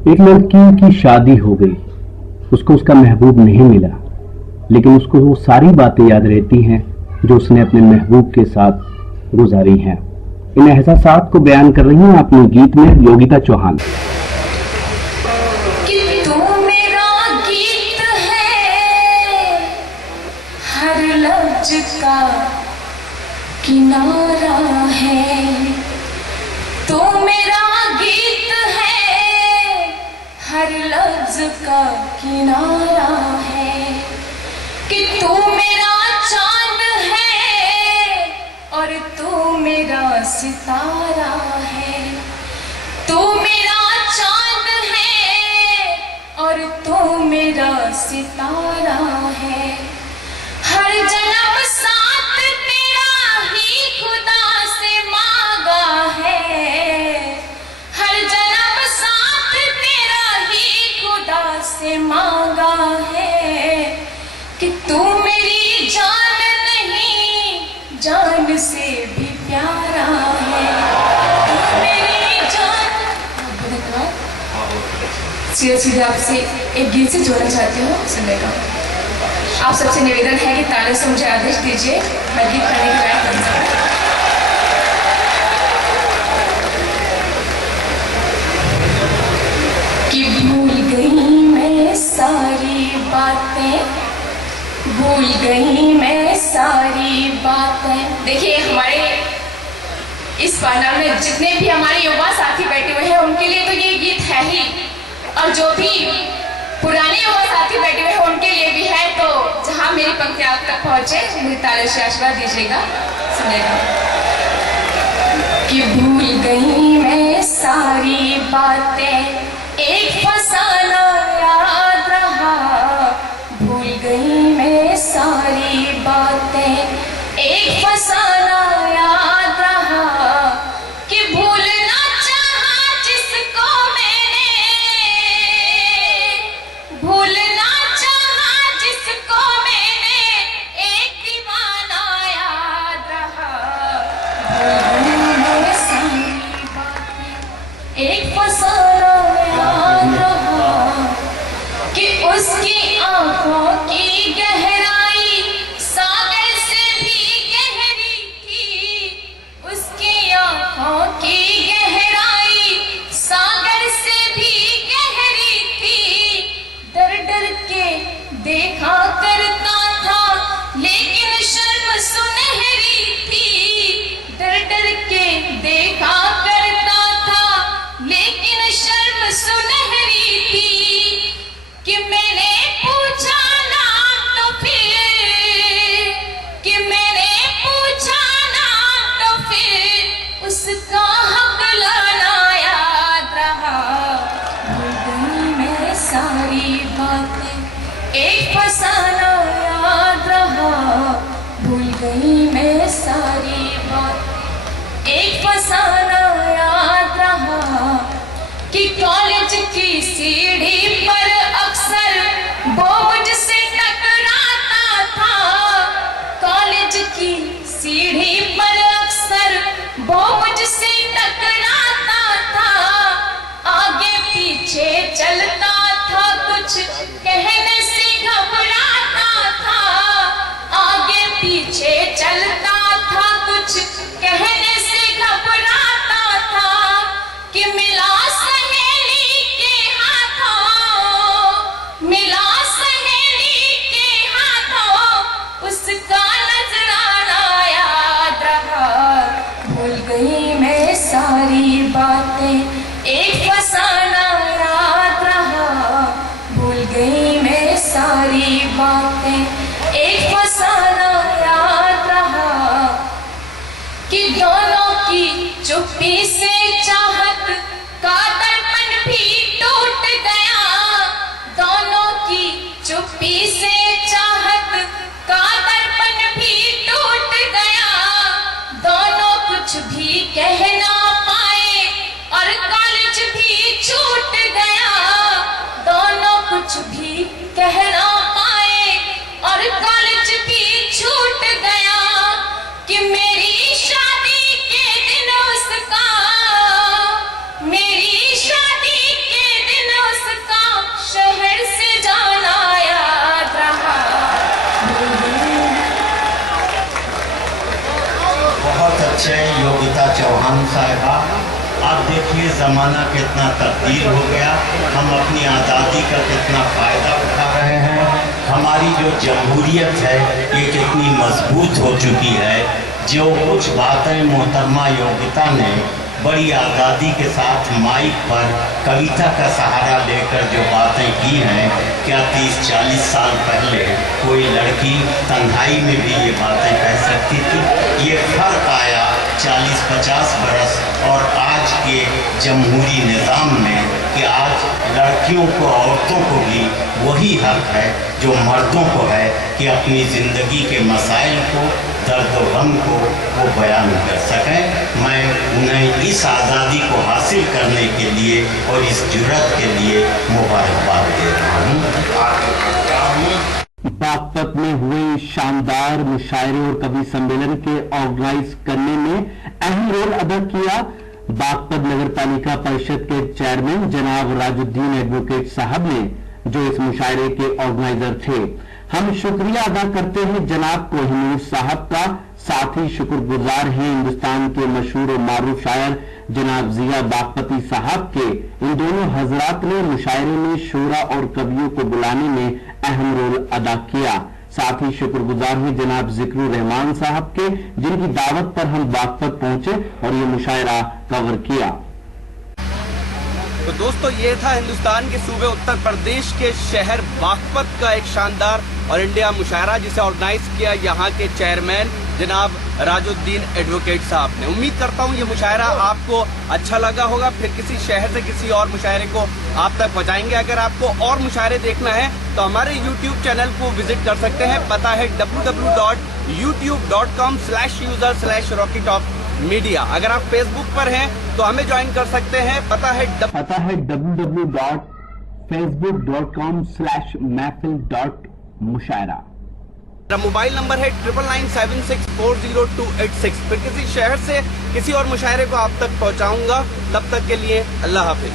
एक लड़की की शादी हो गई, उसको उसका महबूब नहीं मिला, लेकिन उसको वो सारी बातें याद रहती हैं जो उसने अपने महबूब के साथ गुजारी हैं। इन एहसासात को बयान कर रही हैं अपने गीत में योगिता चौहान। किनारा है तो मेरा गीत है, हर लफ्ज का किनारा है कि तू मेरा चांद है और तू मेरा सितारा है। तू मेरा चांद है और तू मेरा सितारा है। हर जन्म साथ तेरा ही खुदा से मांगा है। हर जन्म साथ तेरा ही खुदा से मांगा है कि तू मेरी जान नहीं, जान से भी प्यारा है। तू मेरी जान। सीधे सीधे आपसे एक गीत से जोड़ना चाहती हूँ, सुनेगा। आप सबसे निवेदन है कि ताले से मुझे आदेश दीजिए, मैं गीत करने के लायक बन सकूं। कि भूल गई मैं सारी बातें, भूल गई मैं सारी बातें। देखिए, हमारे इस पैनल में जितने भी हमारे युवा साथी बैठे हुए हैं उनके लिए तो ये गीत है ही, और जो भी पुराने युवा साथी बैठे हुए हैं उनके लिए भी है। तो जहां मेरी पंक्ति आप तक पहुंचे, मुझे ताले से आशीर्वाद दीजिएगा, सुनिएगा। कि भूल गई मैं सारी बातें, एक फसाना याद रहा। भूल गई मैं सारी बातें, एक फसाना याद रहा। कि भूलना चाहा जिसको मैंने, भूलना चाहा जिसको मैंने, एक दीवाना याद रहा। भूल सारी बातें, एक फसाना याद रहा। कि उसकी आंखों की गहराई सागर से भी गहरी थी। उसकी आंखों की गहराई सागर से भी गहरी थी। डर डर के देखा करता था लेकिन शर्म सुनहरी थी। डर डर के देखा करता था लेकिन शर्म सुनहरी थी। कि मैंने पूछा ना तो फिर, कि मैंने पूछा ना तो फिर, उसका हक लाना याद रहा। भूल गई मैं सारी बातें, एक फसाना याद रहा। भूल गई मैं सारी बातें, एक फसाना याद रहा। कि कॉलेज की सीढ़ी पर अक्सर वो मुझसे टकराता था। कॉलेज की सीढ़ी पर अक्सर वो मुझसे टकराता था। आगे पीछे चलता था, कुछ कहने से घबराता था। आगे पीछे चलता था, कुछ कहने से घबराता था। कि मिला सहेली के हाथों, मिला सहेली के हाथों, उसका नजराना याद रहा। भूल गई मैं सारी बातें, एक फसाना याद रहा। भूल गई मैं सारी बातें, एक फसाना याद रहा। कि दोनों की चुप्पी से चाहत का दर्पण भी टूट गया। दोनों की चुप्पी से चाहत का दर्पण भी टूट गया। दोनों कुछ भी कह ना पाए और कॉलेज भी छूट गया। दोनों कुछ भी कह ना पाए और कॉलेज भी छूट गया। कि मेरी शादी के दिन उसका, मेरी शादी के दिन साहिबा, आप देखिए ज़माना कितना तब्दील हो गया, हम अपनी आज़ादी का कितना फ़ायदा उठा रहे हैं, हमारी जो जमहूरियत है ये कितनी मजबूत हो चुकी है। जो कुछ बातें मोहतरमा योगिता ने बड़ी आज़ादी के साथ माइक पर कविता का सहारा लेकर जो बातें की हैं, क्या 30-40 साल पहले कोई लड़की तन्हाई में भी ये बातें कह सकती थी? ये फ़र्क आया 40-50 बरस और आज के जमहूरी निज़ाम में कि आज लड़कियों को, औरतों को भी वही हक है जो मर्दों को है कि अपनी ज़िंदगी के मसाइल को, दर्द व गम को वो बयान कर सकें। मैं उन्हें इस आज़ादी को हासिल करने के लिए और इस जुर्रत के लिए मुबारकबाद दे रहा हूँ। बागपत में हुए शानदार मुशायरे और कवि सम्मेलन के ऑर्गेनाइज करने में अहम रोल अदा किया बागपत नगर पालिका परिषद के चेयरमैन जनाब राजुद्दीन एडवोकेट साहब ने, जो इस मुशायरे के ऑर्गेनाइजर थे। हम शुक्रिया अदा करते हैं जनाब कोहिनूर साहब का, साथ ही शुक्रगुजार हैं हिंदुस्तान के मशहूर और मारूफ शायर जनाब जिया बागपती साहब के। इन दोनों हजरात ने मुशायरे में शोरा और कवियों को बुलाने में अहम रोल अदा किया। साथ ही शुक्रगुजार हैं जनाब जिक्रुर रहमान साहब के, जिनकी दावत पर हम बागपत पहुंचे और ये मुशायरा कवर किया। तो दोस्तों, ये था हिंदुस्तान के सूबे उत्तर प्रदेश के शहर बागपत का एक शानदार और इंडिया मुशायरा, जिसे ऑर्गेनाइज किया यहाँ के चेयरमैन जनाब राजुद्दीन एडवोकेट साहब ने। उम्मीद करता हूँ ये मुशायरा आपको अच्छा लगा होगा। फिर किसी शहर से किसी और मुशायरे को आप तक पहुँचाएंगे। अगर आपको और मुशायरे देखना है तो हमारे YouTube चैनल को विजिट कर सकते हैं। पता है www.youtube.com/user/rockytopmedia। अगर आप फेसबुक पर हैं तो हमें ज्वाइन कर सकते हैं। पता है www.facebook.com/महफिल.मुशायरा। मेरा मोबाइल नंबर है 9997640286। फिर किसी शहर से किसी और मुशायरे को आप तक पहुंचाऊंगा। तब तक के लिए अल्लाह हाफिज।